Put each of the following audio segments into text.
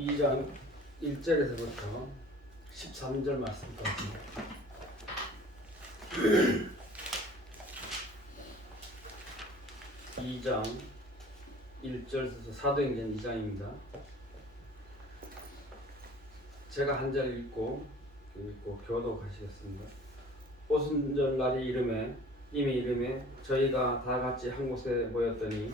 2장 1절에서부터 13절 말씀까지 2장 1절에서 사도행전 2장입니다. 제가 한 절 읽고 교독하시겠습니다. 오순절날이 이미 이름에 저희가 다 같이 한 곳에 모였더니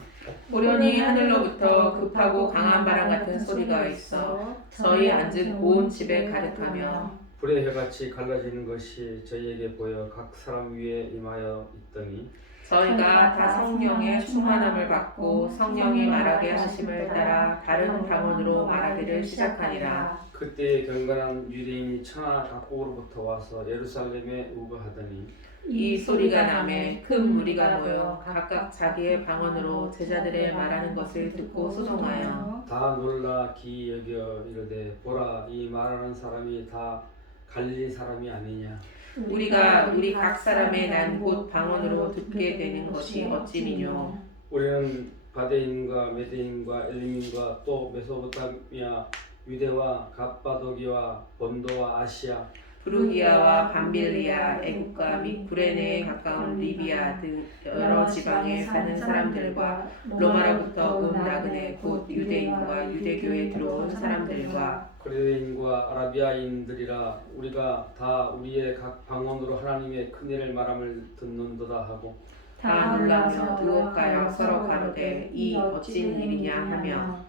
우연히 하늘로부터 급하고 강한 바람 같은 소리가 있어 저희 앉은 온 집에 가득하며 불의 혀같이 갈라지는 것이 저희에게 보여 각 사람 위에 임하여 있더니 저희가 다 성령의 충만함을 받고 성령이 말하게 하심을 따라 다른 방언으로 말하기를 시작하니라. 그때에 경건한 유대인이 천하 각국으로부터 와서 예루살렘에 우거하더니 이 소리가 나매 큰 무리가 모여 각각 자기의 방언으로 제자들의 말하는 것을 듣고 소송하여 다 놀라 기이 여겨 이르되 보라 이 말하는 사람이 다 갈릴리 사람이 아니냐. 우리가 우리 각 사람의 난 곳 방언으로 듣게 되는 것이 어찌미뇨. 우리는 바데인과 메데인과 엘림인과 또 메소포타미아 유대와 갑바도기와 본도와 아시아 브루기아와 밤빌리아, 애국과 및 구레네에 가까운 리비아 등 여러 지방에 사는 사람들과 로마로부터 온 나그네 곧 유대인과 유대교에 들어온 사람들과 그레인과 아라비아인들이라 우리가 다 우리의 각 방언으로 하나님의 큰 일을 말함을 듣는도다 하고 다 놀라며 의혹하여 서로 가로되 이 어찌는 일이냐 하며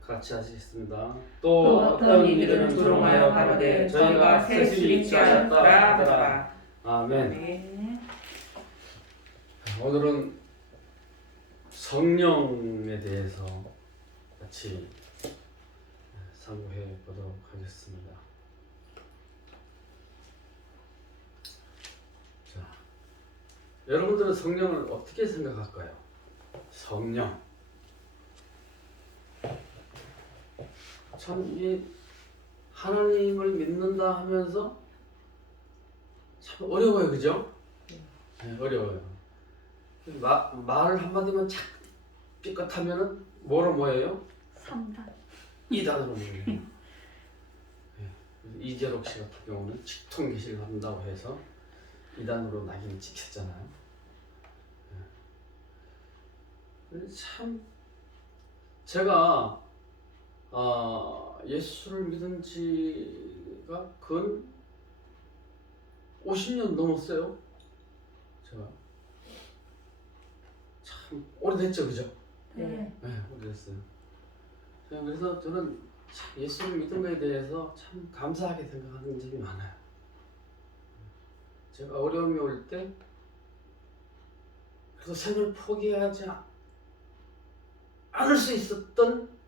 같이 하시겠습니다. 또 어떤 이들은 조롱하여 가로되 저희가 셋을 잊게 하였더라 하더라. 아멘. 네. 오늘은 성령에 대해서 같이 상고해 보도록 하겠습니다. 자, 여러분들은 성령을 어떻게 생각할까요? 성령. 참, 이 하나님을 믿는다 하면서 참 어려워요, 그죠? 네, 어려워요. 말을 한마디만 착 삐끗하면은 뭐예요? 3단. 이단으로 모여요. 네. 이재록 씨 같은 경우는 직통계시를 한다고 해서 이단으로 낙인을 찍혔잖아요. 네. 참 제가 예수를 믿은 지가 근 50년 넘었어요. 제가 참 오래됐죠, 그죠? 네. 네, 오래됐어요. 그래서 저는 참 예수를 믿은 것에 대해서 참 감사하게 생각하는 점이 많아요. 제가 어려움이 올 때 그래서 생을 포기하지 않을 수 있었던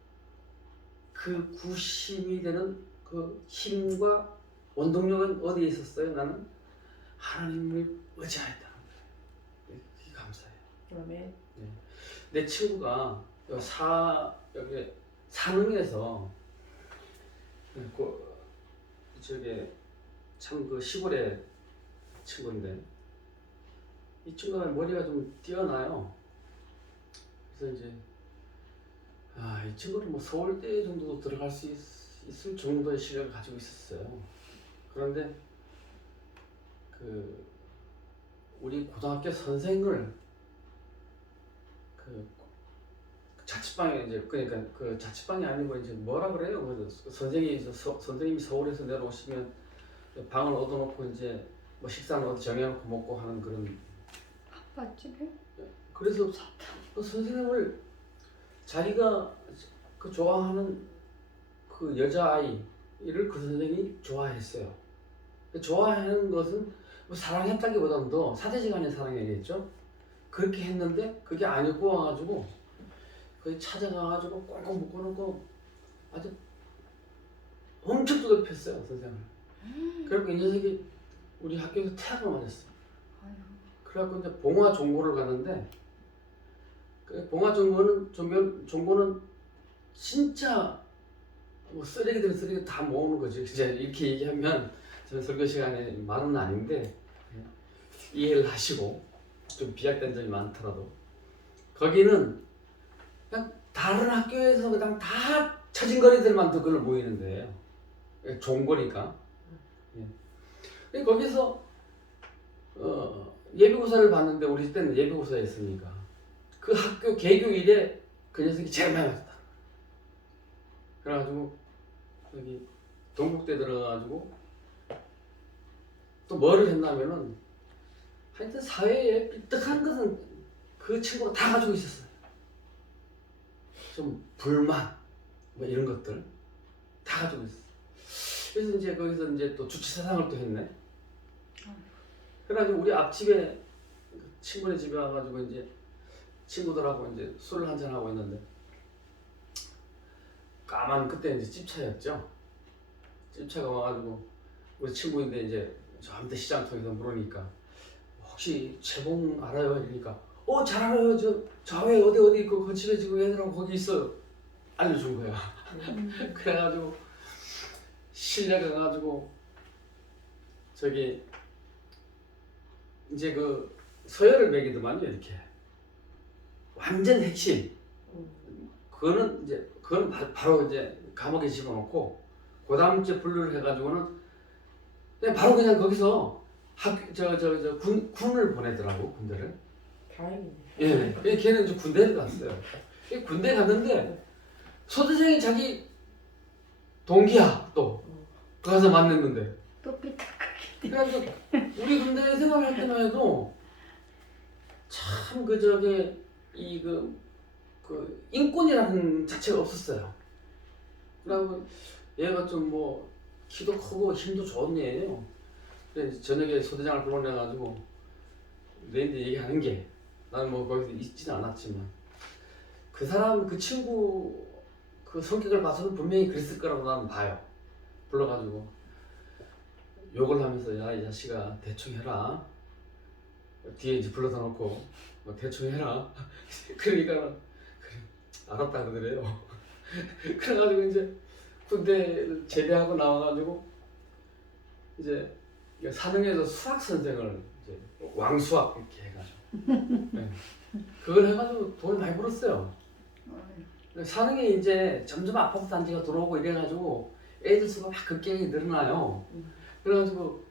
그 구심이 되는 그 힘과 원동력은 어디에 있었어요? 나는 하나님을 의지하였다. 그게 감사해요. 그러면 내 친구가 여기 산흥에서 저기 참 그 시골의 친구인데 이 친구가 머리가 좀 뛰어나요. 그래서 이제 이 친구는 뭐 서울대 정도도 들어갈 수 있을 정도의 실력을 가지고 있었어요. 그런데 그 우리 고등학교 선생을 그 자취방에 이제 그러니까 그 자취방이 아니고 이제 뭐라 그래요? 그 선생님이 서울에서 내려오시면 방을 얻어놓고 이제 뭐 식사는 어디 정해놓고 먹고 하는 그런 아빠집에? 그래서 그 선생님을 자기가 그 좋아하는 그 여자아이를 그 선생님이 좋아했어요. 좋아하는 것은 뭐 사랑했다기보다는 더 사제지간의 사랑이겠죠. 그렇게 했는데 그게 아니고 와가지고 거기 찾아가가지고 꽁꽁 묶어놓고 아주 엄청 두들겼어요, 선생을. 그리고 이 녀석이 우리 학교에서 태학을 맞았어요. 그래갖고 이제 봉화 종고를 갔는데 그 봉화 종고는 진짜 뭐 쓰레기들 다 모으는 거죠. 이제 이렇게 얘기하면 저는 설교 시간에 말은 아닌데 이해를 하시고 좀 비약된 점이 많더라도 거기는 그냥 다른 학교에서 그냥 다 처진거리들만 더 그걸 모이는데요. 좋은 거니까. 예. 근데 거기서 예비고사를 봤는데 우리 때는 예비고사였으니까 그 학교 개교일에 그 녀석이 제일 많이 맞았다. 그래가지고 여기 동국대 들어가가지고 또 뭐를 했냐면은 하여튼 사회에 삐딱한 것은 그 친구가 다 가지고 있었어요. 좀 불만 뭐 이런 것들 다 가지고 있어. 그래서 이제 거기서 이제 또 주치사상을 또 했네. 그래가지고 우리 앞집에 친구네 집에 와가지고 이제 친구들하고 이제 술을 한잔 하고 있는데 까만 그때 이제 찝차였죠. 찝차가 와가지고 우리 친구인데 이제 저한테 시장통에서 물으니까 혹시 최봉 알아요? 이러니까 잘 알아요. 저 좌회 어디 그 집에 지금 애들하고 거기 있어요. 알려준 거야. 그래가지고 실려가가지고 저기 이제 그 서열을 매기더만요. 이렇게 완전 핵심 그거는 바로 이제 감옥에 집어넣고 그 다음 주에 분류를 해가지고는 바로 그냥 거기서 군을 보내더라고. 군대를. 다행이네. 예, 걔는 이제 군대를 갔어요. 군대 갔는데 소대장이 자기 동기야. 또 가서 만났는데 또 삐딱하게. 그래가지고 우리 군대 생활할 때만 해도 참 그 저게 이 그 인권이라는 자체가 없었어요. 그리고 얘가 좀 뭐 키도 크고 힘도 좋은 애예요. 그래서 저녁에 소대장을 불러내가지고 내한테 얘기하는 게 나는 뭐 거기서 있지는 않았지만 그 사람 그 친구 그 성격을 봐서는 분명히 그랬을 거라고 나는 봐요. 불러가지고 욕을 하면서 야 이 자식아 대충 해라. 뒤에 이제 불러다 놓고 뭐 대충 해라. 그러니까 그래 알았다 그러더래요. 그래가지고 이제 군대 제대하고 나와가지고 이제 사능에서 수학 선생을 이제 왕수학 이렇게 해가지고 네. 그걸 해가지고 돈을 많이 벌었어요. 사능에 이제 점점 아파트 단지가 들어오고 이래가지고 애들 수가 막 급격히 늘어나요. 그래가지고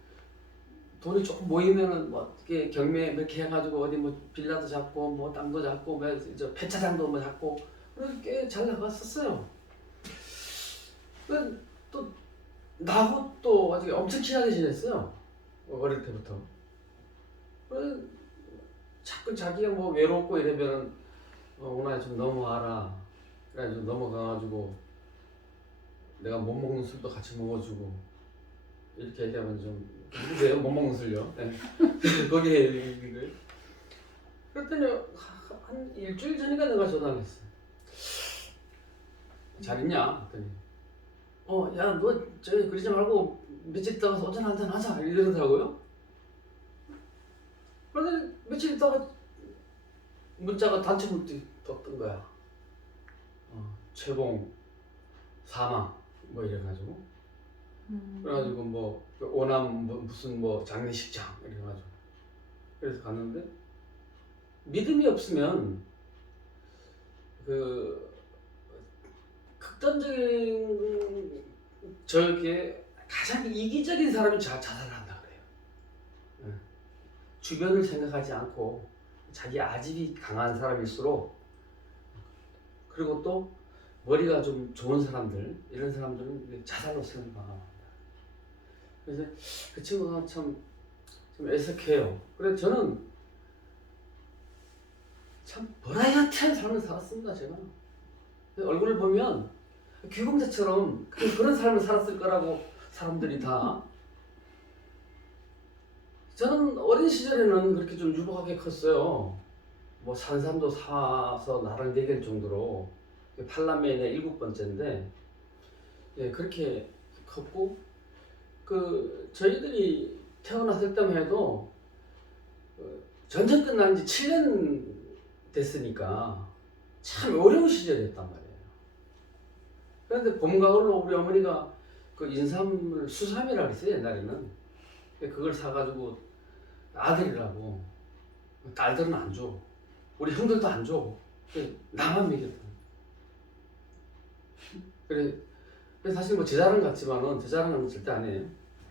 돈이 조금 모이면은 뭐 어떻게 경매 이렇게 해가지고 어디 뭐 빌라도 잡고 뭐 땅도 잡고 뭐 저 폐차장도 뭐 잡고 그래서 꽤 잘 나갔었어요. 또 나하고 또 아주 엄청 친하게 지냈어요. 어릴 때부터. 자꾸 자기가 뭐 외롭고 이러면은 오늘 좀 넘어와라. 그래가지고 넘어가가지고 내가 못 먹는 술도 같이 먹어주고 이렇게 얘기하면 좀 누구세요? 못 먹는 술요? 네. 거기에 이걸 그랬더니 한 일주일 전인가 내가 전화를 했어. 잘 있냐? 그랬더니 야 너 저기 그러지 말고 며칠 있다가 소주 한잔 하자 이러더라고요. 그런데 며칠 있다가 문자가 단체 문자 떴던 거야. 최봉 사망 뭐 이래가지고 그래가지고 뭐 오남 무슨 뭐 장례식장 이래가지고 그래서 갔는데 믿음이 없으면 그 극단적인 저게 가장 이기적인 사람이 자살을 한다 그래요. 주변을 생각하지 않고 자기 아집이 강한 사람일수록 그리고 또 머리가 좀 좋은 사람들 이런 사람들은 자살로 생각합니다. 그래서 그 친구가 참 애석해요. 그래서 저는 참 버라이어티한 삶을 살았습니다. 제가 얼굴을 보면 귀공자처럼 그런 삶을 살았을 거라고 사람들이 다. 저는 어린 시절에는 그렇게 좀 유복하게 컸어요. 뭐 산삼도 사서 나랑 먹일 정도로 팔남매의 7번째인데 예, 그렇게 컸고 저희들이 태어났을 때만 해도 전쟁 끝난 지 7년 됐으니까 참 어려운 시절이었단 말이에요. 그런데 봄, 가을로 우리 어머니가 그 인삼을 수삼이라고 했어요, 옛날에는. 그걸 사가지고 아들이라고 딸들은 안 줘. 우리 형들도 안 줘. 나만 먹였다. 그래 사실 뭐 제 자랑 같지만은 제 자랑은 절대 아니에요.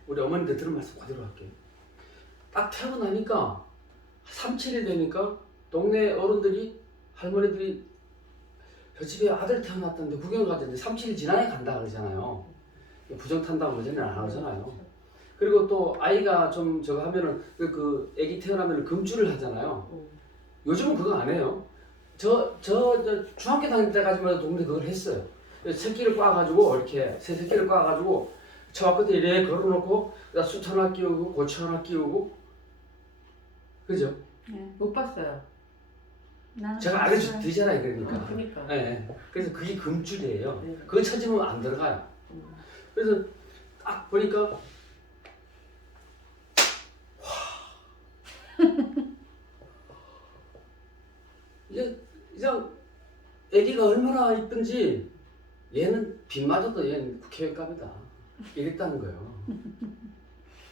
우리 어머니들 들은 말씀 그대로 할게요. 딱 태어나니까 3, 7이 되니까 동네 어른들이 할머니들이 저 집에 아들 태어났다는데 구경 가는데 3, 7이 지나야 간다 그러잖아요. 부정 탄다고 그러잖아요. 안 하잖아요. 그리고 또 아이가 좀 저거 하면은 그 애기 태어나면은 금주를 하잖아요. 요즘은 그거 안 해요. 저 중학교 다닐 때까지만 해도 동네 그걸 했어요. 새끼를 꽈가지고 이렇게 새 새끼를 꽈가지고 저 앞에 이래 걸어놓고 숯 하나 끼우고 고추 하나 끼우고 그죠? 네. 못 봤어요. 나는 제가 알려드리잖아요. 그러니까. 그러니까. 네. 그래서 그게 금줄이에요. 네. 그거 찾으면 안 들어가요. 음. 그래서 딱 보니까 이제 그냥 애기가 얼마나 이쁜지 얘는 빗 맞아도 얘는 국회의원감이다 이랬다는 거예요.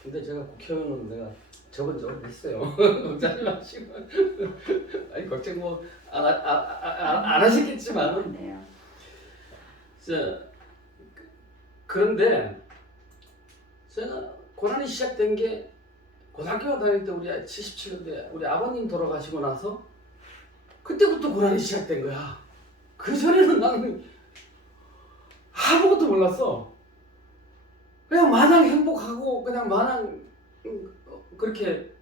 근데 제가 국회의원은 내가 저번 적은 했어요. 걱정하지 마시고. 아니 걱정 뭐 안 하시겠지만은 네요. 그런데 제가 고난이 시작된 게 고등학교 다닐 때 우리 77년대 우리 아버님 돌아가시고 나서 그때부터 고난이 시작된 거야. 그 전에는 나는 아무것도 몰랐어. 그냥 마냥 행복하고 그냥 마냥 그렇게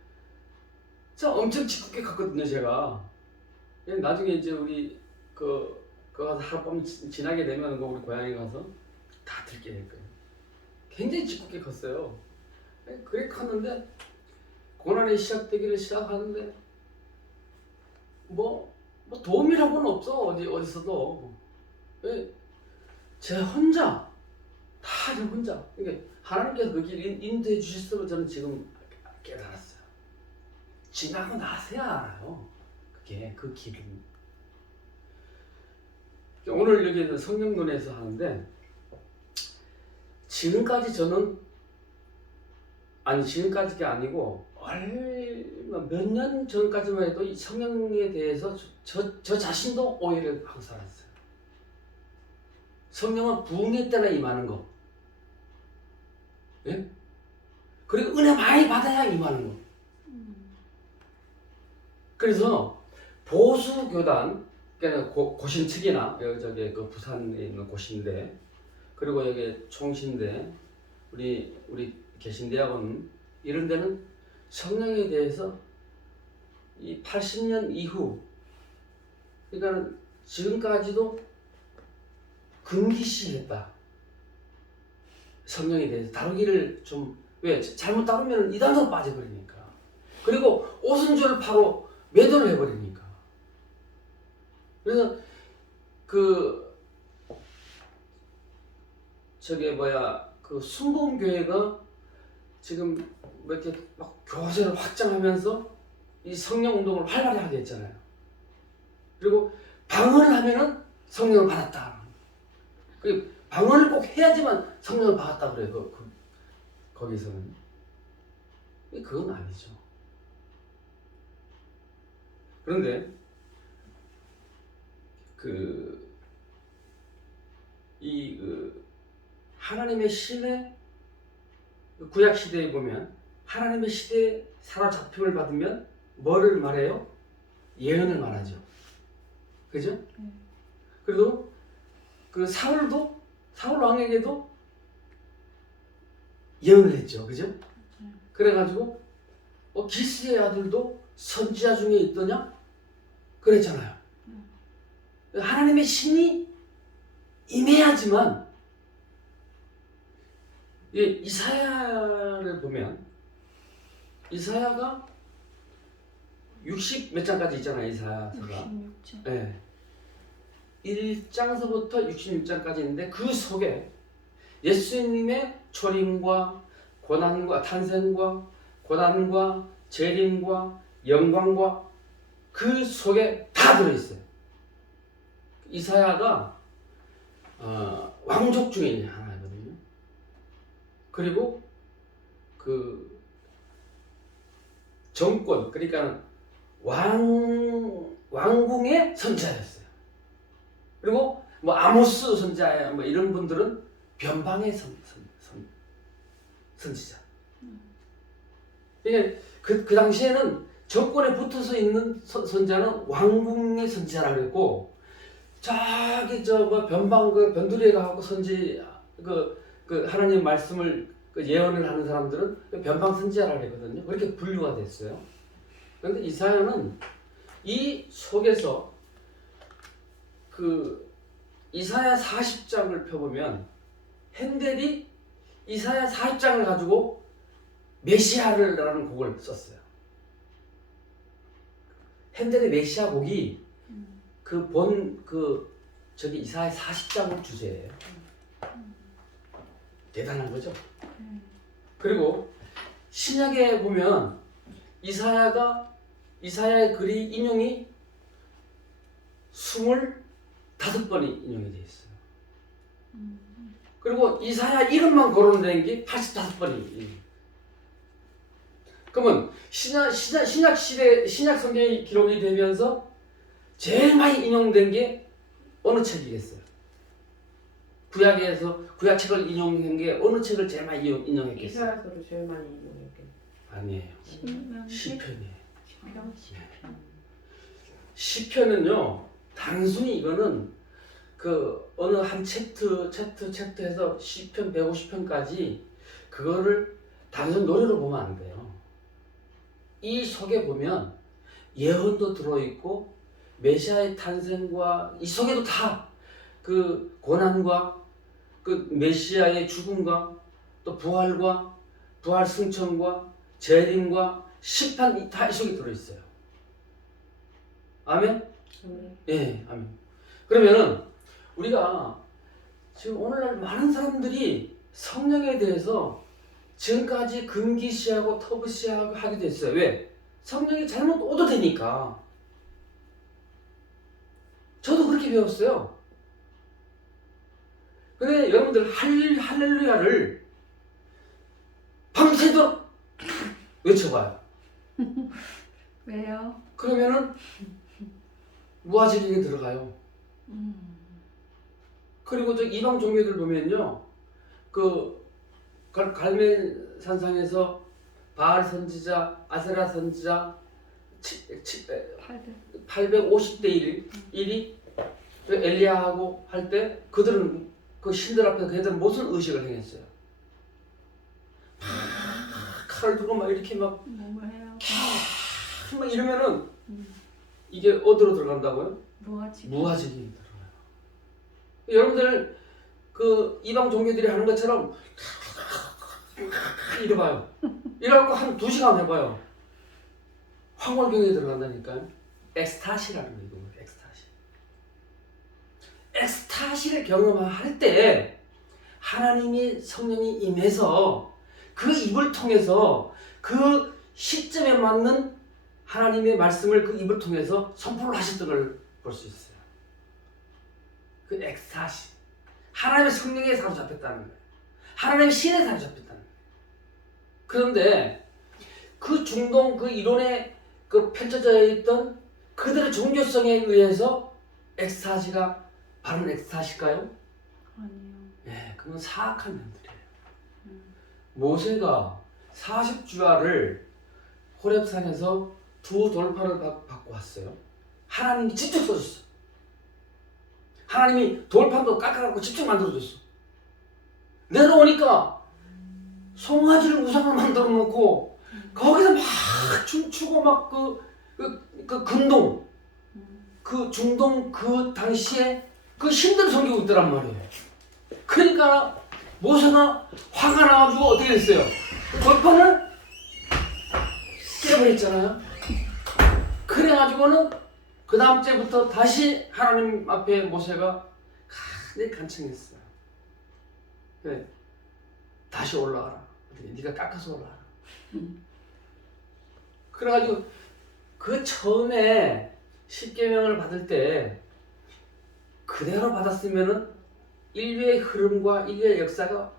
참 엄청 짓궂게 갔거든요 제가. 나중에 이제 우리 그 가서 하룻밤 지나게 되면 우리 고향에 가서 다 들게 될 거예요. 굉장히 짓궂게 컸어요. 그래 컸는데 고난이 시작되기를 시작하는데 뭐 도움이라고는 없어 어디서도. 제 혼자 다 제 혼자. 그러니까 하나님께서 그 길 인도해 주셨음을 저는 지금 깨달았어요. 지나고 나서야 알아요. 그게 그 길은. 오늘 여기 성령론에서 하는데 지금까지 저는 지금까지가 아니고 얼마 몇 년 전까지만 해도 이 성령에 대해서 저 자신도 오해를 하고 살았어요. 성령은 부흥의 때나 임하는 거. 예? 그리고 은혜 많이 받아야 임하는 거. 그래서 보수 교단, 그러니까 고신 측이나 저기 그 부산에 있는 고신대, 그리고 여기 총신대, 우리 개신대학원 이런 데는 성령에 대해서 이 80년 이후, 그러니까 지금까지도 금기시했다. 성령에 대해서 다루기를 좀 왜 잘못 다루면 이단으로 빠져버리니까. 그리고 오순절 바로 매도를 해버리니까. 그래서 그 순복음교회가 지금 뭐 이렇게 막 교세를 확장하면서 이 성령 운동을 활발히 하게 했잖아요. 그리고 방언을 하면은 성령을 받았다. 그 방언을 꼭 해야지만 성령을 받았다 그래요. 거기서는. 그건 아니죠. 그런데 하나님의 신의 구약 시대에 보면 하나님의 시대에 사로잡힘을 받으면 뭐를 말해요? 예언을 말하죠. 그죠? 그래도 사울 왕에게도 예언을 했죠. 그죠? 그래가지고 기스의 아들도 선지자 중에 있더냐? 그랬잖아요. 하나님의 신이 임해야지만 이사야를 보면 이사야가 60 몇 장까지 있잖아요. 이사야서가 66장. 네. 1장서부터 66장까지 있는데 그 속에 예수님의 초림과 고난과 탄생과 고난과 재림과 영광과 그 속에 다 들어있어요. 이사야가 왕족 중에 있는 하나거든요. 그리고 그 정권, 그러니까 왕궁의 선지자였어요. 그리고 뭐 아모스 선지자 뭐 이런 분들은 변방의 선지자. 이게 그 당시에는 정권에 붙어서 있는 선지자는 왕궁의 선지자라고 그랬고, 저기 뭐 변방 그 변두리에 가고 선지 그 하나님 말씀을 그 예언을 하는 사람들은 그 변방 선지자라고 그랬거든요. 그렇게 분류가 됐어요. 그런데 이사야는 이 속에서 그 이사야 40장을 펴보면 핸델이 이사야 40장을 가지고 메시아를라는 곡을 썼어요. 핸델의 메시아 곡이 저기 이사야 40장 주제예요. 대단한 거죠. 그리고 신약에 보면 이사야의 글이 인용이 25번이 인용이 되어 있어요. 그리고 이사야 이름만 거론된 게 85번이. 그러면 신약 시대 신약 성경이 기록이 되면서 제일 많이 인용된 게 어느 책이겠어요? 구약 책을 인용한 게 어느 책을 제일 많이 인용했겠어요? 이사야서를 제일 많이 인용했겠네. 아니에요. 신명기 시편이에요. 시편 시편은요, 단순히 이거는 그 어느 한 챕터에서 시편 150편까지 그거를 단순 노래로 보면 안 돼요. 이 속에 보면 예언도 들어있고 메시아의 탄생과 이 속에도 다 그 고난과 그 메시아의 죽음과 또 부활과 부활 승천과 재림과 심판 다 이 속에 들어있어요. 아멘? 예, 아멘. 그러면은 우리가 지금 오늘날 많은 사람들이 성령에 대해서 지금까지 금기시하고 터부시하고 하게 됐어요. 왜? 성령이 잘못 오도 되니까. 저도 그렇게 배웠어요. 근데 여러분들 할렐루야를 밤새도록 외쳐봐요. 왜요? 그러면은 무아지경에 들어가요. 그리고 저 이방 종교들 보면요, 그 갈멜 산상에서 바알 선지자, 아세라 선지자 850대 1이 엘리야하고 할 때 그들은 그 신들 앞에서 걔들은 무슨 의식을 행했어요? 막 칼을 들고 막 이렇게 막 몸을 해요. 막 이러면은 이게 어디로 들어간다고요? 무아지. 무아지경이 들어가요. 여러분들 그 이방 종교들이 하는 것처럼 이래봐요. 이래갖고 한 2시간 해봐요. 황홀경에 들어간다니까요. 엑스타시라는 거 이거 엑스타시. 엑스타시를 경험할 때 하나님이 성령이 임해서 그 입을 통해서 그 시점에 맞는 하나님의 말씀을 그 입을 통해서 선포를 하셨던 걸 볼 수 있어요. 그 엑스타시. 하나님의 성령에 사로잡혔다는 거예요. 하나님의 신에 사로잡혔다는 거예요. 그런데 그 중동 그 이론에 그 펼쳐져 있던 그들의 종교성에 의해서 엑스타시가 바른 엑스타시일까요? 아니요. 예, 그건 사악한 년들이에요. 모세가 40주야를 호렙산에서 2 돌파를 받고 왔어요. 하나님이 직접 써줬어. 하나님이 돌판도 깎아갖고 직접 만들어줬어. 내려오니까 송아지를 우상을 만들어 놓고 거기서 막 춤추고 막 그 근동, 그 중동 그 당시에 그 힘든 섬기고 있더란 말이에요. 그러니까 모세가 화가 나가지고 어떻게 됐어요? 돌판을 깨버렸잖아요. 그래가지고는 그 다음 주부터 다시 하나님 앞에 모세가 간청했어요. 그래, 다시 올라가라. 네가 깎아서 올라가라. 그래가지고 그 처음에 십계명을 받을 때 그대로 받았으면은 인류의 흐름과 인류의 역사가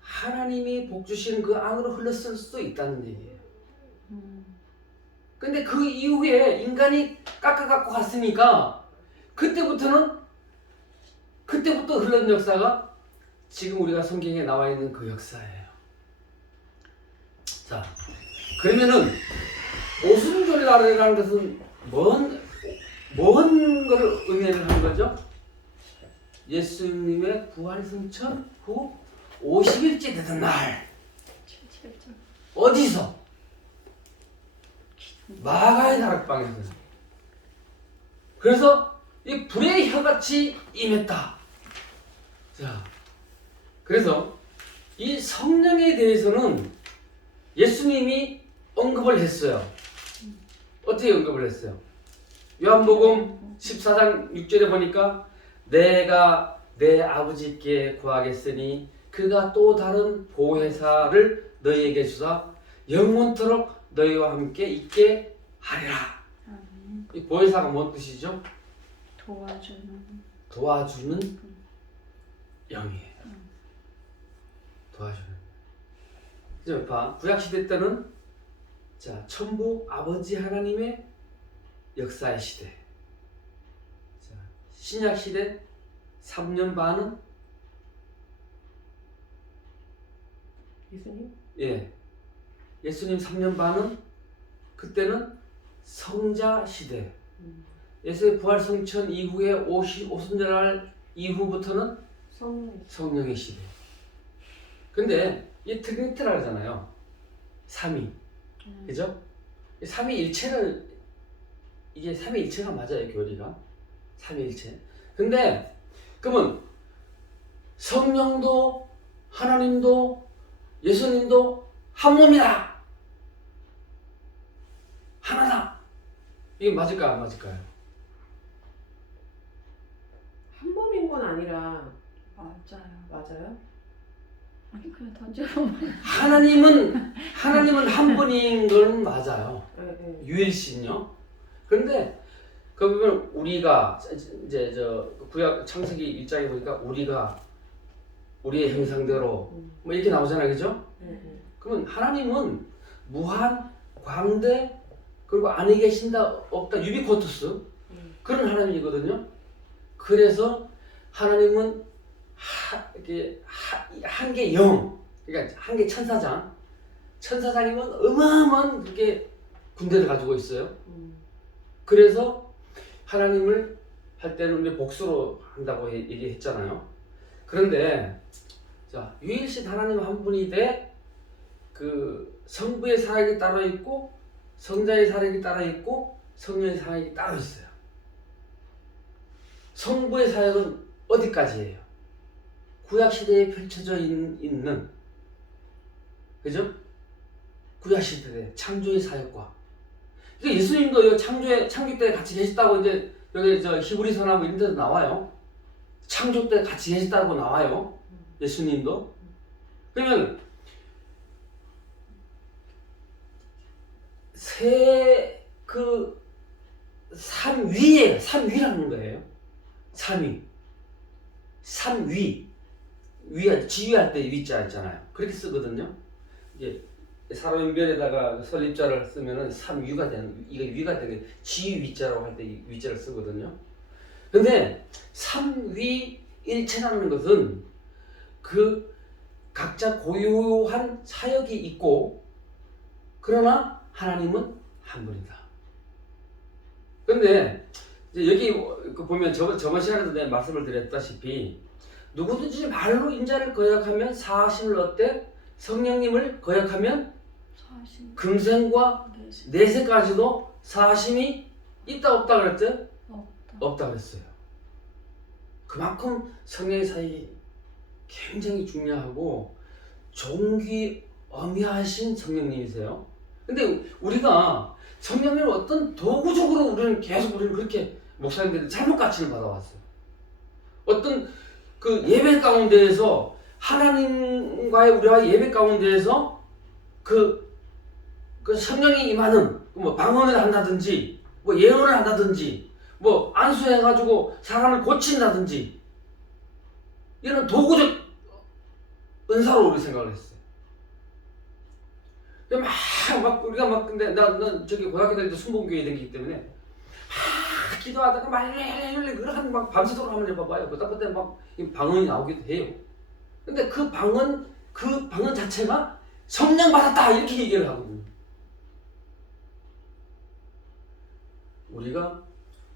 하나님이 복 주시는 그 안으로 흘렀을 수도 있다는 얘기예요. 근데 그 이후에 인간이 깎아갖고 갔으니까 그때부터는 그때부터 흘러든 역사가 지금 우리가 성경에 나와 있는 그 역사예요. 자, 그러면은 오순절날이라는 것은 뭔 걸 의미를 하는 거죠? 예수님의 부활승천 후 50일째 되던 날. 77절. 어디서? 마가의 다락방에서. 그래서 이 불의 혀같이 임했다. 자, 그래서 이 성령에 대해서는 예수님이 언급을 했어요. 어떻게 언급을 했어요? 요한복음 14장 6절에 보니까 내가 내 아버지께 구하겠으니 그가 또 다른 보혜사를 너희에게 주사 영원토록 너희와 함께 있게 하리라. 아멘. 이 보혜사가 뭔 뜻이죠? 도와주는 영이에요. 도와주는. 이제 봐, 구약 시대 때는 자 천부 아버지 하나님의 역사의 시대. 자, 신약 시대 3년 반은 예수님? 예, 예수님 3년 반은 그때는 성자 시대. 예수의 부활 성천 이후에 오순절날 이후부터는 성령. 성령의 시대. 근데 이 트리니티라 하잖아요. 삼위. 그죠? 이 삼위일체를 이게 삼위일체가 맞아요, 교리가. 삼위일체. 근데 그러면 성령도 하나님도 예수님도 한 몸이다. 하나다. 이게 맞을까요, 안 맞을까요? 한 몸인 건 아니라 맞아요. 맞아요? 아니 그냥 던져보면 하나님은 한 분인 건 맞아요. 네. 유일신요. 그런데 그 보면 우리가 이제 저 구약 창세기 1장에 보니까 우리가 우리의 형상대로 뭐 이렇게 나오잖아요, 그죠? 그러면 하나님은 무한 광대 그리고 안에 계신다 없다 유비코투스 그런 하나님이거든요. 그래서 하나님은 한 개 영, 그러니까 한 개 천사장이면 어마어마한 그렇게 군대를 가지고 있어요. 그래서 하나님을 할 때는 우리 복수로 한다고 얘기했잖아요. 그런데 자 유일신 하나님 한 분이 그 성부의 사역이 따로 있고 성자의 사역이 따로 있고 성령의 사역이 따로 있어요. 성부의 사역은 어디까지예요? 구약시대에 펼쳐져 있는 그죠? 구약시대의 창조의 사역과 그러니까 예수님도 창조 때 같이 계셨다고 이제 여기 저 히브리서나 뭐 이런 데도 나와요. 창조 때 같이 계셨다고 나와요. 예수님도. 그러면 삼위라는 거예요. 삼위. 지휘할 때 위자 있잖아요. 그렇게 쓰거든요. 이게 사람의 면에다가 설립자를 쓰면은 삼위가 되는, 이게 위가 되는 지휘자라고 할 때 위자를 쓰거든요. 근데 삼위일체라는 것은 그 각자 고유한 사역이 있고 그러나 하나님은 한 분이다. 그런데 이제 여기 보면 저번 시간에도 내가 말씀을 드렸다시피 누구든지 말로 인자를 거역하면 사하심을 얻되 성령님을 거역하면 사실 금생과 내세까지도 사하심이 있다 없다 그랬죠? 없다 그랬어요. 그만큼 성령의 사역이 굉장히 중요하고 존귀 엄미하신 성령님이세요. 근데 우리가 성령님을 어떤 도구적으로 우리는 그렇게 목사님들이 잘못 가르침을 받아왔어요. 어떤 그 예배 가운데에서 하나님과의 우리와의 예배 가운데에서 그 성령이 임하는 뭐 방언을 한다든지 뭐 예언을 한다든지 뭐 안수해가지고 사람을 고친다든지 이런 도구적 은사로 우리 생각을 했어요. 막 우리가 근데 난 저기 고등학교 다닐 때 순복음교회 다니기 때문에 막 기도하다가 막 그걸 막 밤새도록 한번 해봐봐요. 그다음부터 막 방언이 나오기도 해요. 근데 그 방언 자체가 성령 받았다 이렇게 얘기를 하거든요. 우리가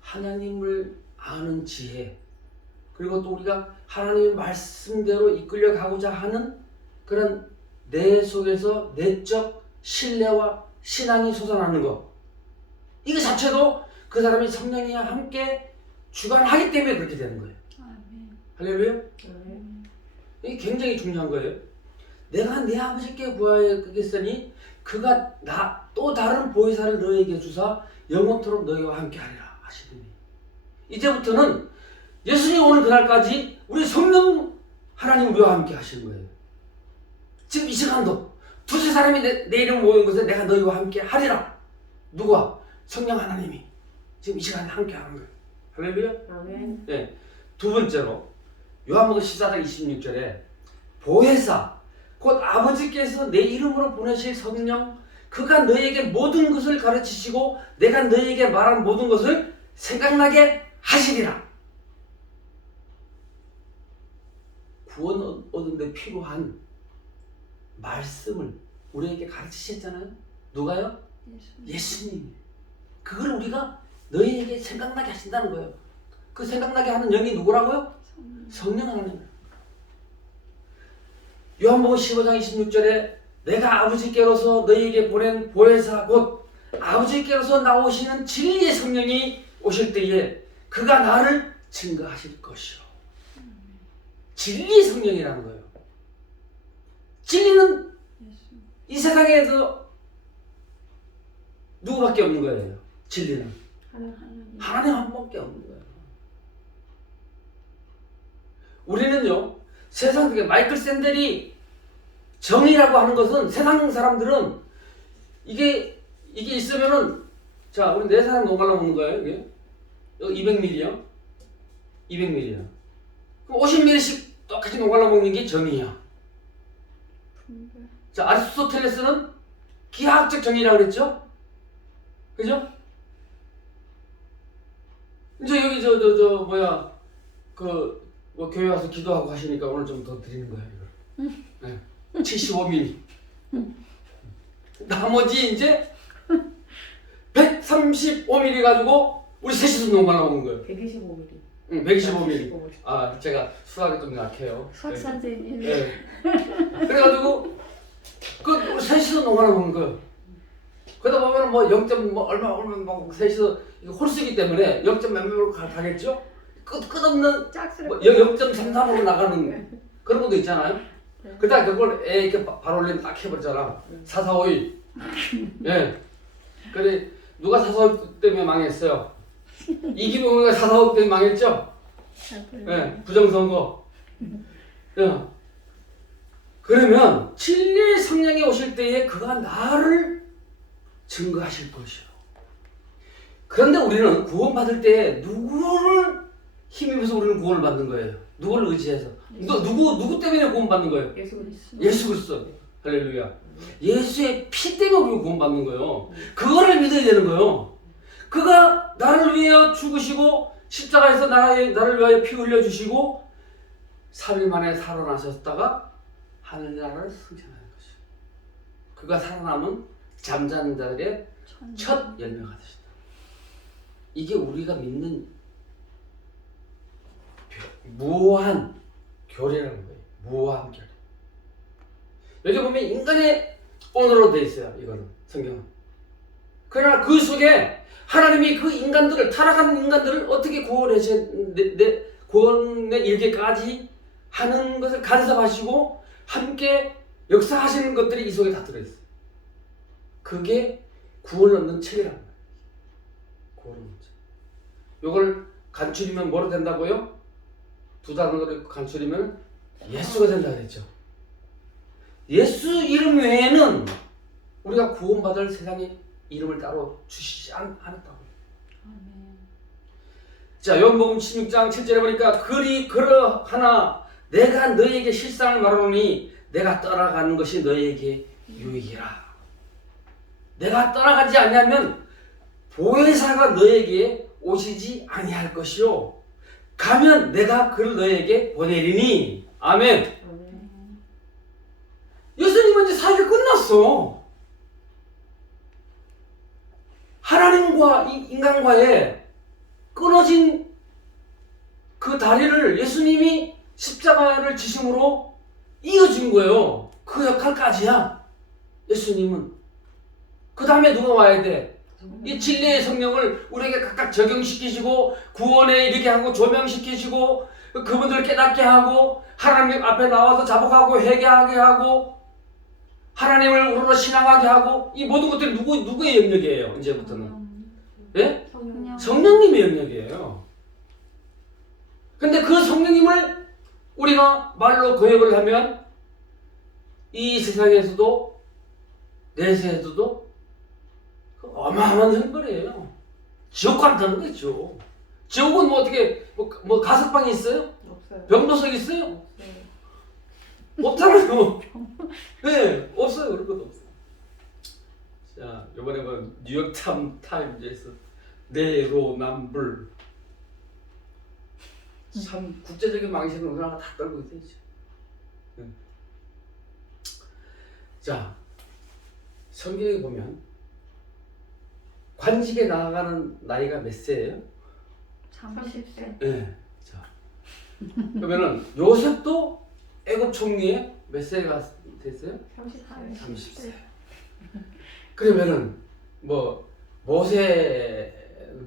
하나님을 아는 지혜, 그리고 또 우리가 하나님의 말씀대로 이끌려 가고자 하는 그런 내 속에서 내적 신뢰와 신앙이 솟아나는 것, 이거 자체도 그 사람이 성령이와 함께 주관하기 때문에 그렇게 되는 거예요. 아멘. 할렐루야. 네. 이게 굉장히 중요한 거예요. 내가 내 아버지께 구하겠으니 그가 또 다른 보혜사를 너에게 주사 영원토록 너희와 함께 하리라 하시더니, 이제부터는 예수님 오는 그날까지 우리 성령 하나님 우리와 함께 하시는 거예요. 지금 이 시간도 두세 사람이 내 이름 모인 것에 내가 너희와 함께 하리라. 누가? 성령 하나님이 지금 이 시간에 함께 하는 거예요. 할렐루야. 아멘. 네. 두 번째로 요한복음 14장 26절에 보혜사 곧 아버지께서 내 이름으로 보내실 성령, 그가 너희에게 모든 것을 가르치시고 내가 너희에게 말한 모든 것을 생각나게 하시리라. 구원 얻은 데 필요한 말씀을 우리에게 가르치셨잖아요. 누가요? 예수님. 그걸 우리가 너희에게 생각나게 하신다는 거예요. 그 생각나게 하는 영이 누구라고요? 성령 하나님. 요한복음 15장 26절에 내가 아버지께로서 너희에게 보낸 보혜사 곧 아버지께로서 나오시는 진리의 성령이 오실 때에 그가 나를 증거하실 것이요. 진리의 성령이라는 거예요. 진리는 이 세상에서 누구밖에 없는 거예요. 진리는 하나님 한 분밖에 없는 거예요. 우리는요, 세상 속에 마이클 샌델이 정의라고 하는 것은, 세상 사람들은 이게 있으면은, 자, 우리 네 사람 녹말라 먹는 거예요. 이게 200ml요. 200ml야. 그럼 50ml씩 똑같이 녹말라 먹는 게 정의야. 자, 아리스토텔레스는 기하학적 정의라고 그랬죠? 그죠? 이제 여기 뭐 교회 와서 기도하고 하시니까 오늘 좀 더 드리는 거예요, 이걸. 네. 75mm. 나머지 이제 135mm 가지고 우리 셋이서 농 발라먹는 거예요. 125mm. 응, 125mm. 아, 제가 수학이 좀 약해요. 수학 선생님. 네. 그래가지고 우리 셋이서 농 발라먹는 거예요. 그러다 보면 뭐 0. 뭐 얼마 막 셋이서 이거 홀수기 때문에 0. 몇몇으로 가겠죠? 끝없는 짝수를 0.33으로 나가는 그런 것도 있잖아요. 그러다 그걸 이렇게 바로 올리면 딱 해버렸잖아. 4,4,5일. 예. 그래 누가 4,4,5 때문에 망했어요? 이기동이가 4,4,5 때문에 망했죠? 예. 부정선거. 예. 그러면 진리의 성령이 오실 때에 그가 나를 증거하실 것이요. 그런데 우리는 구원받을 때 누구를 힘입어서 우리는 구원을 받는 거예요? 누구를 의지해서? 누구 때문에 구원받는 거예요? 예수 그리스도. 할렐루야. 예수의 피 때문에 우리가 구원받는 거예요. 그거를 믿어야 되는 거예요. 그가 나를 위하여 죽으시고 십자가에서 나를 위하여 피 흘려주시고 3일 만에 살아나셨다가 하늘나라를 승천하는 것이죠. 그가 살아남은 잠자는 자들의 첫 열매가 되신다. 이게 우리가 믿는 무한 교례라는 거예요. 무한 교례. 여기 보면 인간의 언어로 되어 있어요. 이거는 성경은. 그러나 그 속에 하나님이 그 인간들을, 타락한 인간들을 어떻게 구원에 이르기까지 하는 것을 간섭하시고 함께 역사하시는 것들이 이 속에 다 들어있어요. 그게 구원을 얻는 책이라는 거예요. 구원을 얻는 책. 이걸 간추리면 뭐로 된다고요? 두 단어로 간추리면 예수가 된다 그랬죠. 예수 이름 외에는 우리가 구원받을 세상에 이름을 따로 주시지 않았다고. 자, 요한복음 16장 7절에 보니까 그러하나 내가 너희에게 실상을 말하노니 내가 떠나가는 것이 너희에게 유익이라. 내가 떠나가지 않냐면 보혜사가 너에게 오시지 아니할 것이요 가면 내가 그를 너에게 보내리니. 아멘. 예수님은 이제 사역이 끝났어. 하나님과 인간과의 끊어진 그 다리를 예수님이 십자가를 지심으로 이어준 거예요. 그 역할까지야. 예수님은. 그 다음에 누가 와야 돼? 이 진리의 성령을 우리에게 각각 적용시키시고 구원에 이르게 하고 조명시키시고 그분들을 깨닫게 하고 하나님 앞에 나와서 자복하고 회개하게 하고 하나님을 우러러 신앙하게 하고 이 모든 것들이 누구의 영역이에요? 이제부터는 예? 성령님의 영역이에요. 근데 그 성령님을 우리가 말로 거역을 하면 이 세상에서도 내세에서도 어마어마한 형벌이에요. 지옥 간다는 거죠. 지옥은 뭐 어떻게 뭐 가석방이 있어요? 없어요. 병도석 있어요? 없어요. 없잖아요. 네, 없어요. 그런 것도 없어요. 자, 이번에 뭐 뉴욕 타임즈에서 내로남불 참 국제적인 망신을 우리나라가 다 떨고 있죠. 네. 자, 성경에 보면 관직에 나아가는 나이가 몇 세예요? 30세. 네. 자, 그러면은 요셉도 애굽 총리에 몇 세가 됐어요? 30살. 30세. 그러면은 뭐 모세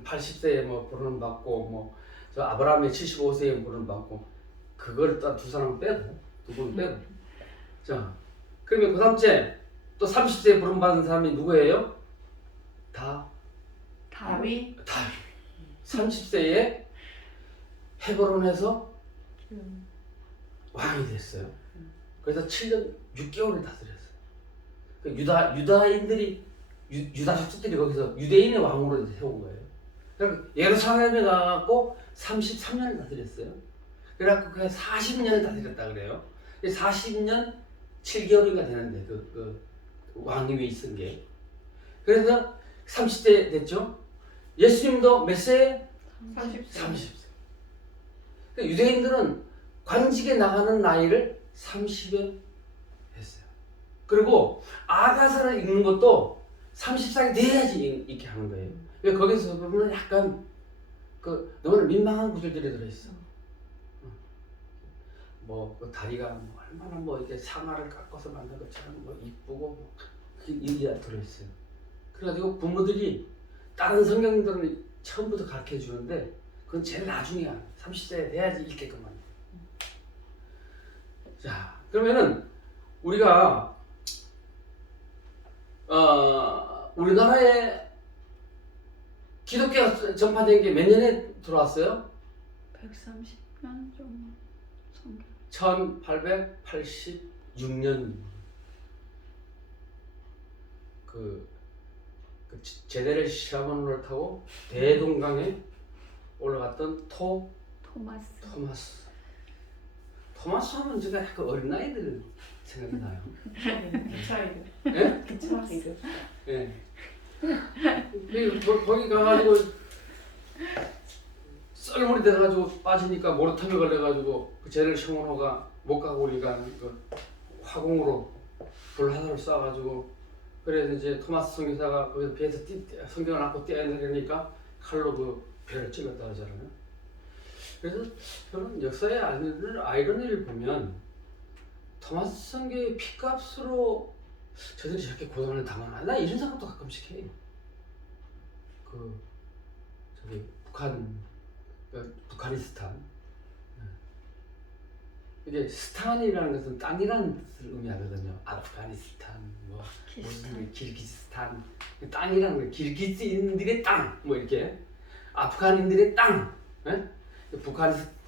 80세에 뭐 부름 받고 뭐 저 아브라함이 75세에 부름 받고 그걸 딱 두 사람 빼고 두 분 빼고 자 그러면 그 다음째 또 30세에 부름 받은 사람이 누구예요? 다윗. 30세에 헤브론에서 왕이 됐어요. 그래서 7년 6개월을 다스렸어요. 유다인들이 유다 족속들이 거기서 유대인의 왕으로 이제 세운 거예요. 그러니까 예루살렘에 가고 33년을 다스렸어요. 그래갖고 그냥 40년을 다스렸다 그래요. 40년 7개월인가 되는데 그 왕님이 있은 게. 그래서 30세 됐죠. 예수님도 몇 세에? 30세. 30세. 그러니까 유대인들은 관직에 나가는 나이를 30에 했어요. 그리고 아가서를 읽는 것도 30살이 돼야지 읽게 하는 거예요. 왜 거기서 보면 약간 너무나 민망한 구절들이 들어있어. 그 다리가 뭐 얼마나 뭐 이렇게 상아를 깎아서 만든 것처럼 뭐 이쁘고 뭐 이게 들어있어요. 그래가지고 부모들이 다른 성경들은 처음부터 가르쳐 주는데 그건 제일 나중이야. 30세 돼야지 읽게끔만. 자, 그러면은 우리가 우리나라에 기독교가 전파된 게 몇 년에 들어왔어요? 130년 정도 성경. 1886년 그 제대를 시라몬을 타고 대동강에 올라갔던 토마스 하면 제가 약간 어린아이들 생각이 나요. 기차이들. 예? 기차이들. 예. 거기 가가지고 썰물이 돼가지고 빠지니까 모래탐에 걸려가지고 그 제를 시몬호가 못 가고 오니까 그 화공으로 불 하나를 쏴가지고 그래서 이제 토마스 선교사가 거기서 배에서 성경을 안고 뛰어내리니까 칼로 그 배를 찔렀다 하잖아요. 그래서 저는 역사의 아이러니를 보면 토마스 선교의 피값으로 저들이 저렇게 고난을 당하나? 나 이런 생각도 가끔씩 해. 북한이스탄. 이게 스탄이라는 것은 땅이라는 뜻을 의미하거든요. 아프가니스탄, 무슨 기르기스탄, 땅이라는 거, 기르기스인들의 땅, 뭐 이렇게 아프간인들의 땅, 예?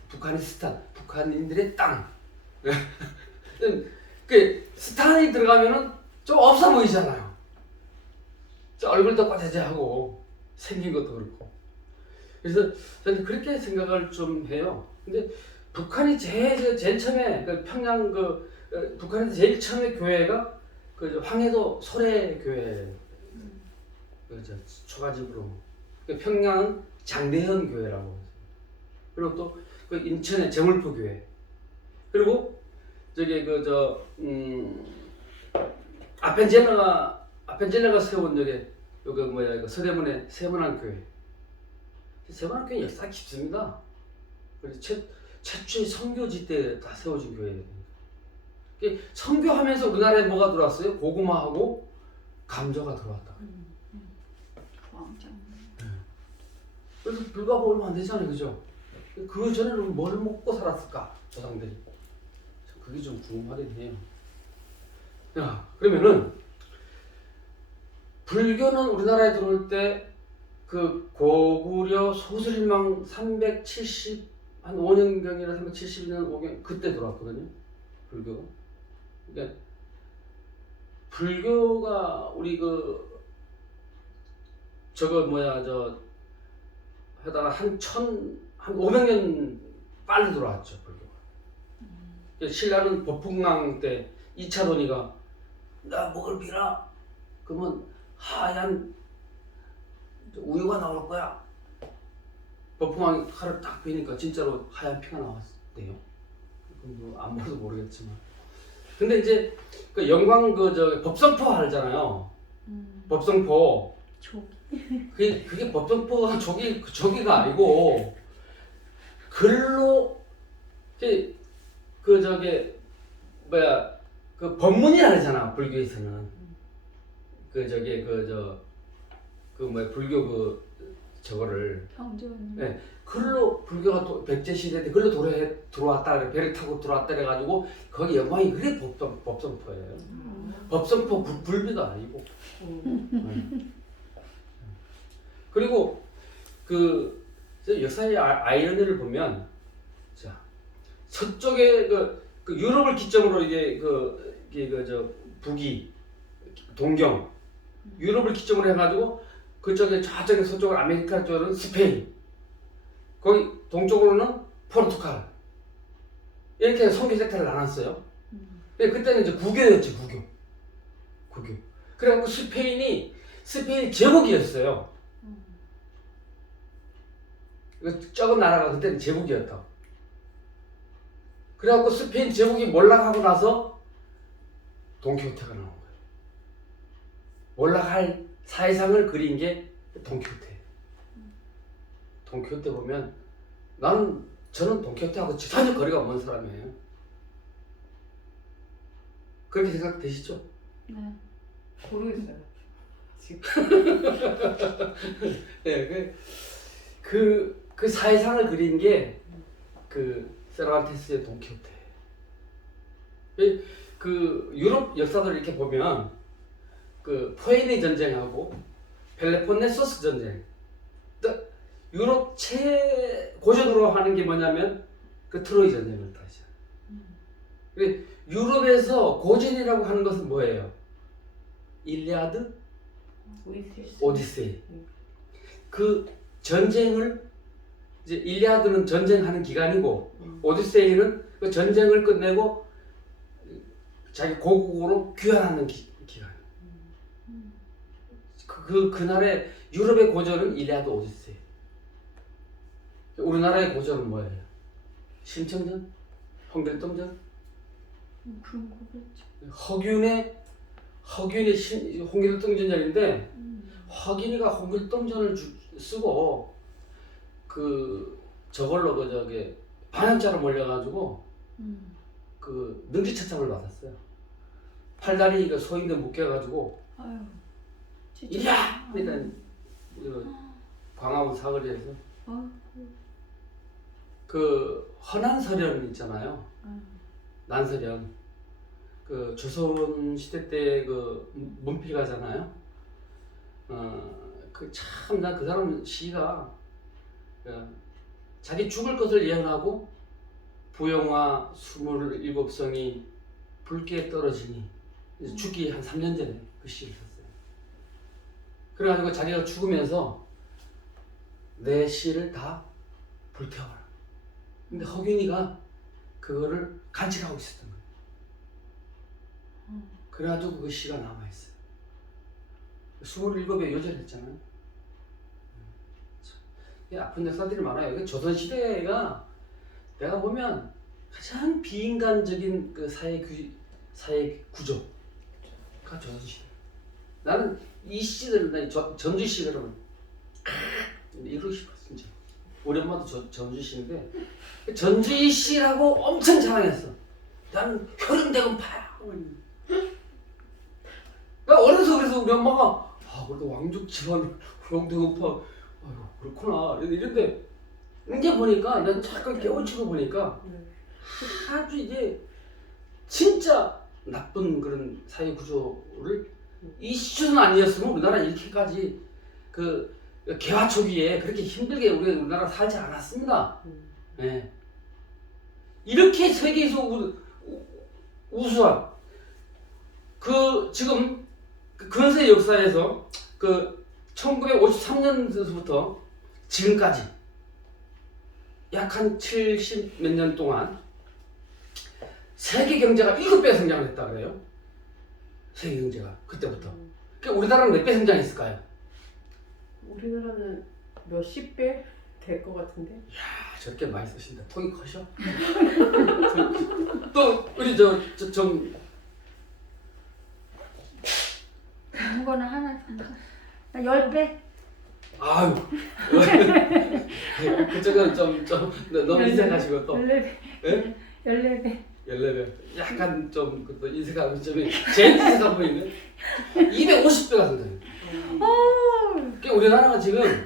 북한이스탄, 북한인들의 땅. 그 스탄이 들어가면은 좀 없어 보이잖아요. 얼굴도 꼬재재하고 생긴 것도 그렇고. 그래서 저는 그렇게 생각을 좀 해요. 근데 북한이 제일 처음에 평양 북한에서 제일 처음에 교회가 황해도 소래 교회 초가집으로 평양은 장대현 교회라고 있어요. 그리고 또 그 인천의 정울포 교회. 그리고 저기 아펜젤라가 세운 여기 뭐야 이거 서대문의 세문안 교회. 세문안 교회 역사가 깊습니다. 그래서 최초의 선교지 때 다 세워진 교회예요. 선교하면서 우리나라에 뭐가 들어왔어요? 고구마하고 감자가 들어왔다. 광장. 그래서 불과 얼마 안 되잖아요, 그죠? 그 전에는 뭘 먹고 살았을까 조상들이? 그게 좀 궁금하긴 해요. 야, 그러면은 불교는 우리나라에 들어올 때 그 고구려 소수림왕 370 한 5년경이나 372년 5경 그때 들어왔거든요. 불교가. 그러니까 불교가 우리 하다가 한 500년 빨리 들어왔죠, 불교가. 신라는 법흥왕 때 2차 돈이가 나 먹을 비라 그러면 하얀 우유가 나올 거야. 법흥왕이 칼을 딱 비니까 진짜로 하얀 피가 나왔대요. 안 봐서 모르겠지만. 근데 이제 그 영광 법성포 알잖아요. 법성포. 그게 법성포가 조기가 아니고 글로 그 법문이라 그러잖아 불교에서는. 불교 저거를. 경전. 네, 글로 불교가 백제 시대 때 글로 들어왔다 그래. 배를 타고 들어왔다 그래가지고 거기 영광이 그게 법성포예요. 법성포 불비가 아니고. 그리고 그 역사의 아이러니를 보면 자 서쪽에 그 유럽을 기점으로 이게 북이 동경 유럽을 기점으로 해가지고 그쪽에 저쪽에 서쪽은 아메리카 쪽은 스페인 거기 동쪽으로는 포르투갈 이렇게 선교 섹터를 나눴어요. 근데 그때는 이제 국교였지 국교. 그래갖고 스페인이 제국이었어요. 적은 나라가 그때는 제국이었다. 그래갖고 스페인 제국이 몰락하고 나서 돈키호테가 나온 거예요. 몰락할 사회상을 그린 게 돈키호테. 돈키호테 보면 저는 돈키호테하고 전혀 거리가 없는 사람이에요. 그렇게 생각되시죠? 네. 모르겠어요. 지금. 네, 그 사회상을 그린 게 그 세르반테스의 돈키호테. 그 유럽 역사를 이렇게 보면 그 포에니 전쟁하고 펠로폰네소스 전쟁. 유럽 최고전으로 하는 게 뭐냐면 그 트로이 전쟁을 따지죠. 유럽에서 고전이라고 하는 것은 뭐예요? 일리아드, 오디세이. 그 전쟁을 이제 일리아드는 전쟁하는 기간이고 오디세이는 그 전쟁을 끝내고 자기 고국으로 귀환하는 기간. 그날의 유럽의 고전은 일리아드, 오디세이. 우리나라의 고전은 뭐예요? 심청전, 홍길동전. 그런 거겠죠. 허균의 홍길동전인데 허균이가 홍길동전을 쓰고 저걸로 반환자로 몰려가지고 그 능지처참을 받았어요. 팔다리 소인들 묶여가지고 아유. 진짜. 이야! 그러니까 광화문 사거리에서 그 허난설현 있잖아요. 난설현 그 조선 시대 때 그 문필가잖아요. 난 그 사람 시가 자기 죽을 것을 예언하고 부영화 27성이 붉게 떨어지니 죽기 한 3년 전에 그 시를 썼어요. 그래가지고 자기가 죽으면서 내 시를 다 불태워라. 근데 허균이가 그거를 간직하고 있었던 거예요. 그래가지고 그 시가 남아있어요. 27에 요절했잖아요. 아픈 역사들이 많아요. 조선시대가 내가 보면 가장 비인간적인 그 사회 구조가 조선시대. 나는 이 시대를 전주 시대를 이루고 싶어 진짜. 우리 엄마도 전주시인데 전주시라고 엄청 자랑했어. 나는 효령대군파야. 어려서 그래서 우리 엄마가 그래도 왕족 집안 효령대군파. 아유 그렇구나. 이런데 이제 보니까 난 잠깐 깨우치고 보니까 아주 이게 진짜 나쁜 그런 사회 구조를 이 시초는 아니었으면 우리나라 이렇게까지 그 개화 초기에 그렇게 힘들게 우리나라 살지 않았습니다. 네. 이렇게 세계에서 우수한 그 지금 그 근세 역사에서 그 1953년부터 지금까지 약 한 70 몇 년 동안 세계 경제가 7배 성장했다 그래요. 세계 경제가 그때부터. 그러니까 우리나라는 몇 배 성장했을까요? 우리나라는 몇십 배 될 것 같은데. 야 저렇게 많이 쓰신다. 통이 커셔. 또 우리 좀 아무거나 하나 나 10배. 아유 그쪽은 좀 너무 인색하시고 또 14배. 예? 14배. 14배 약간 좀 그 인색하고 좀 제일 인색한 보이네. 250배가 성장해. 그러니까 우리나라가 지금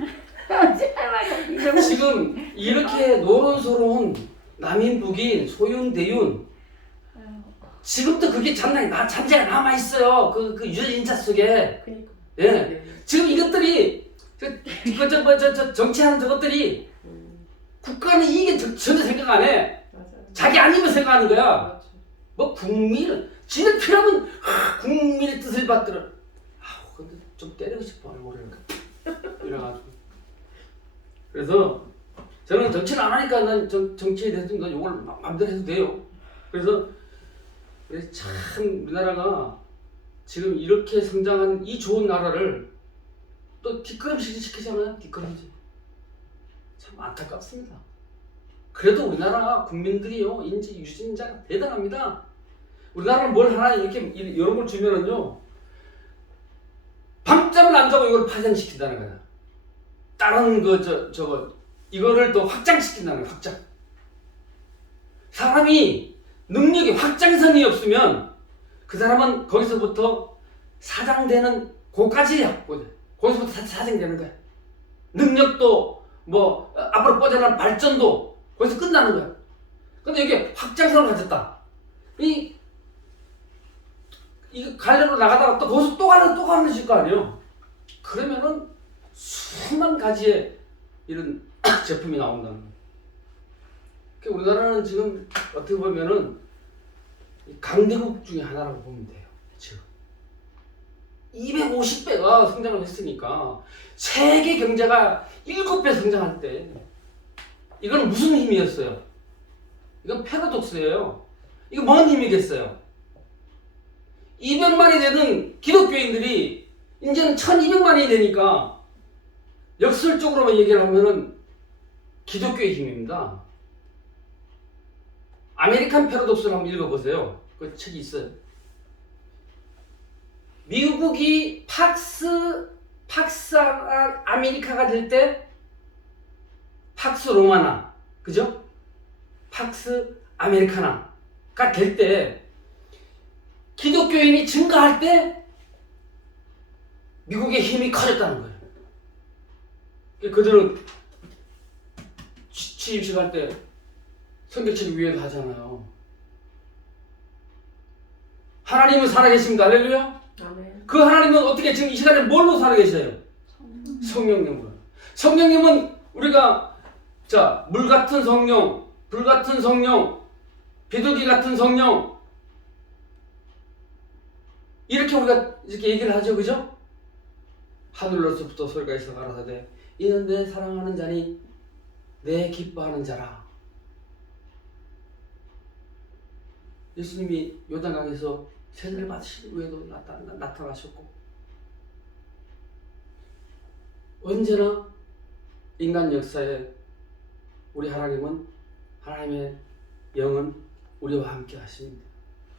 이렇게 노론소론 남인 북인 소윤 대윤 지금도 그게 잔재가 남아 있어요. 그 유전인자 속에. 그러니까. 예. 네. 지금 이것들이 정치하는 저것들이 국가는 이게 전혀 생각 안 해. 맞아요. 자기 아니면 생각하는 거야. 맞죠. 뭐 지는 필요하면 국민의 뜻을 받들어. 근데 좀 때리고 싶어 얼굴을 이래가지고. 그래서 저는 정치를 안 하니까 난 정치에 대해서 난 욕을 마음대로 해도 돼요. 그래서 참 우리나라가 지금 이렇게 성장한 이 좋은 나라를 또 뒷걸음질 시키잖아요. 뒷걸음질. 참 안타깝습니다. 그래도 우리나라 국민들이요 유전자가 대단합니다. 우리나라는 뭘 하나 이렇게 이런 걸 주면은요 밤잠을 안 자고 이걸 파생시킨다는 거야. 다른 이거를 또 확장시킨다는 거야. 확장. 사람이 능력이 확장선이 없으면 그 사람은 거기서부터 사장되는 고까지야. 거기서부터 사장되는 거야. 능력도 뭐 앞으로 뻗어나갈 발전도 거기서 끝나는 거야. 근데 이게 확장성을 가졌다. 이거 갈래로 나가다가 또 거기서 또 가는 거 아니에요. 그러면은 수만 가지의 이런 제품이 나온다는 거예요. 그러니까 우리나라는 지금 어떻게 보면은 강대국 중에 하나라고 보면 돼요. 지금 250배가 성장을 했으니까 세계 경제가 7배 성장할 때 이건 무슨 힘이었어요? 이건 패러독스예요. 이거 뭔 힘이겠어요? 200만이 되는 기독교인들이 이제는 1200만이 되니까 역설적으로만 얘기를 하면은 기독교의 힘입니다. 아메리칸 패러독스를 한번 읽어보세요. 그 책이 있어요. 미국이 팍스 아메리카가 될 때 팍스 로마나, 그죠? 팍스 아메리카나가 될 때 기독교인이 증가할 때 미국의 힘이 커졌다는 거예요. 그들은 취임식 할 때 성경책 위에서 하잖아요. 하나님은 살아계십니다. 할렐루야. 아멘. 그 하나님은 어떻게 지금 이 시간에 뭘로 살아계셔요? 성령님으로. 성령님은 우리가 물 같은 성령, 불 같은 성령, 비둘기 같은 성령 이렇게 우리가 이렇게 얘기를 하죠, 그죠? 하늘로서부터 소리가 있어 가라사대 이는 내 사랑하는 자니 내 기뻐하는 자라. 예수님이 요단강에서 세례를 받으신 후에도 나타나셨고 언제나 인간 역사에 우리 하나님은 하나님의 영은 우리와 함께 하십니다.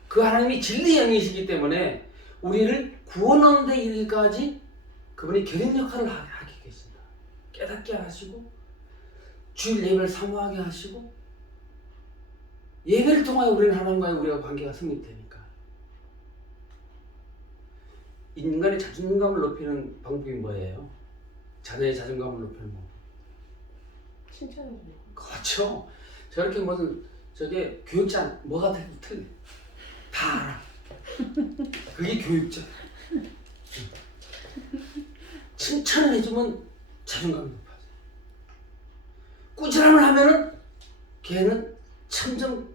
그 하나님이 진리 영이시기 때문에 우리를 구원하는 데 이르기까지 그분이 결인 역할을 하게 계십니다. 깨닫게 하시고 주일 예배를 사모하게 하시고 예배를 통하여 우리는 하나님과의 우리가 관계가 성립되니까 인간의 자존감을 높이는 방법이 뭐예요? 자녀의 자존감을 높이는 방법. 칭찬해주는 거. 그렇죠. 저렇게 무슨 저게 교육자 뭐가 돼도 틀려. 다 알아. 그게 교육자. 칭찬을 해주면 자존감이 높아져. 꾸지람을 하면은 걔는 점점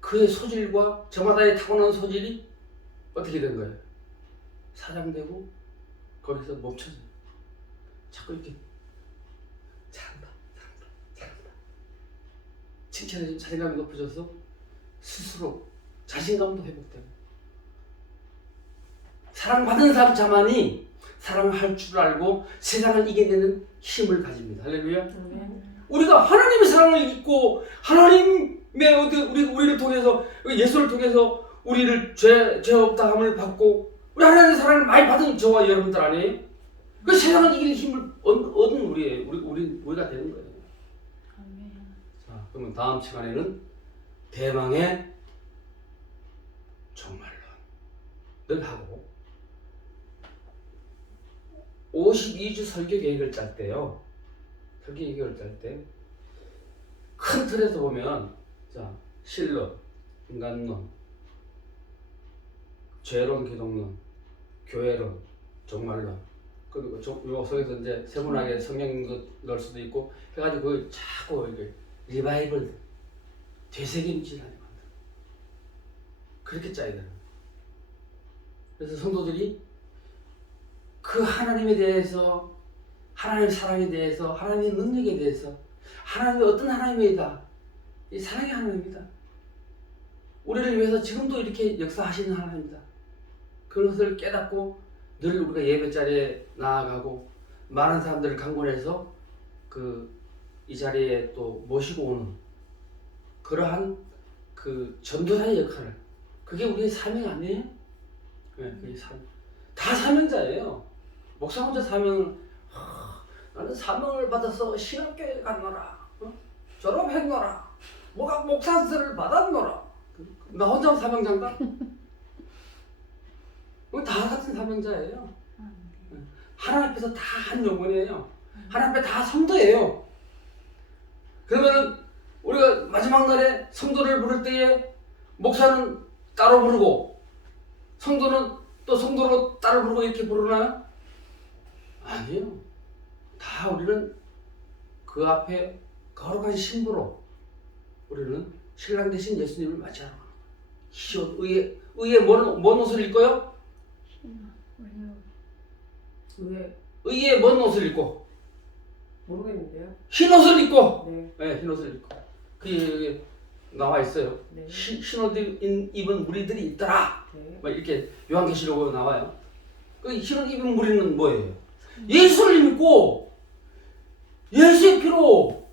그의 소질과 저마다의 타고난 소질이 어떻게 된 거예요? 사장되고 거기서 멈춰져요. 자꾸 이렇게 잘한다. 칭찬해주면 자신감이 높아져서 스스로 자신감도 회복되고 사랑받은 자만이 사랑할 줄 알고 세상을 이겨내는 힘을 가집니다. 할렐루야. 우리가 하나님의 사랑을 잊고 하나님의 우리를 통해서 예수를 통해서 우리를 죄 없다함을 받고 우리 하나님의 사랑을 많이 받은 저와 여러분들 아니에요? 그 세상을 이길 힘을 얻은 우리가 되는 거예요. 자, 그러면 다음 시간에는 대망의 종말론을 하고 52주 설교 계획을 짤 때요. 설교 계획을 짤 때 큰 틀에서 보면 자, 신론, 인간론, 죄론, 기독론, 교회론, 종말론 그리고 요 속에서 이제 세분하게 성경 넣을 수도 있고 해가지고 그걸 자꾸 이렇게 리바이벌 되새김질 하는 겁니다. 그렇게 짜야 되는 거예요. 그래서 성도들이 그 하나님에 대해서 하나님의 사랑에 대해서 하나님의 능력에 대해서 하나님의 어떤 하나님이다 이 사랑의 하나님입니다. 우리를 위해서 지금도 이렇게 역사하시는 하나님입니다. 그것을 깨닫고 늘 우리가 예배 자리에 나아가고 많은 사람들을 강권해서 이 자리에 또 모시고 오는 그러한 그 전도사의 역할을 그게 우리의 사명 아니에요? 네, 그게 사명. 다 사명자예요. 목사 혼자 사명을 나는 사명을 받아서 신학교에 갔노라, 졸업했노라, 목사들을 받았노라. 나 혼자 사명자인가? 다 같은 사명자예요. 하나님 앞에서 다 한 영혼이에요. 하나님 앞에 다 성도예요. 그러면은 우리가 마지막 날에 성도를 부를 때에 목사는 따로 부르고 성도는 또 성도로 따로 부르고 이렇게 부르나요? 아니에요. 다 우리는 그 앞에 거룩한 신부로 우리는 신랑 대신 예수님을 맞이하러 가는 거예요. 의에 뭔 옷을 입고요? 의에 뭔 옷을 입고? 모르겠는데요. 흰 옷을 입고. 네. 네, 흰 옷을 입고. 그게 나와 있어요. 네. 흰 옷을 입은 무리들이 있더라. 네. 막 이렇게 요한계시록으로 나와요. 그 흰 옷 입은 무리는 뭐예요? 예수를 믿고 예수의 피로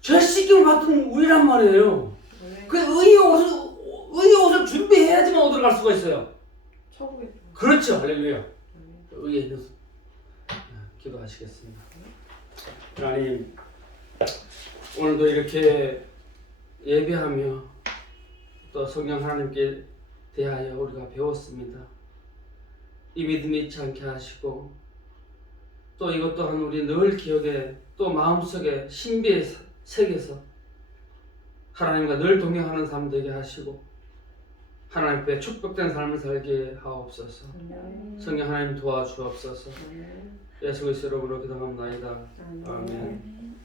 죄 씻김을 받은 우리란 말이에요. 네. 그 의의 옷을 준비해야지만 어디로 갈 수가 있어요. 천국에. 그렇죠. 할렐루야. 네. 의의 옷. 기도하시겠습니다. 하나님, 오늘도 이렇게 예배하며 또 성령 하나님께 대하여 우리가 배웠습니다. 이 믿음이 잊지 않게 하시고 또 이것 또한 우리 늘 기억에 또 마음속에 신비의 색에서 하나님과 늘 동행하는 삶 되게 하시고 하나님 앞에 축복된 삶을 살게 하옵소서. 성령 하나님 도와주옵소서. 예수 그리스도 이름으로 기도합나이다. 아멘.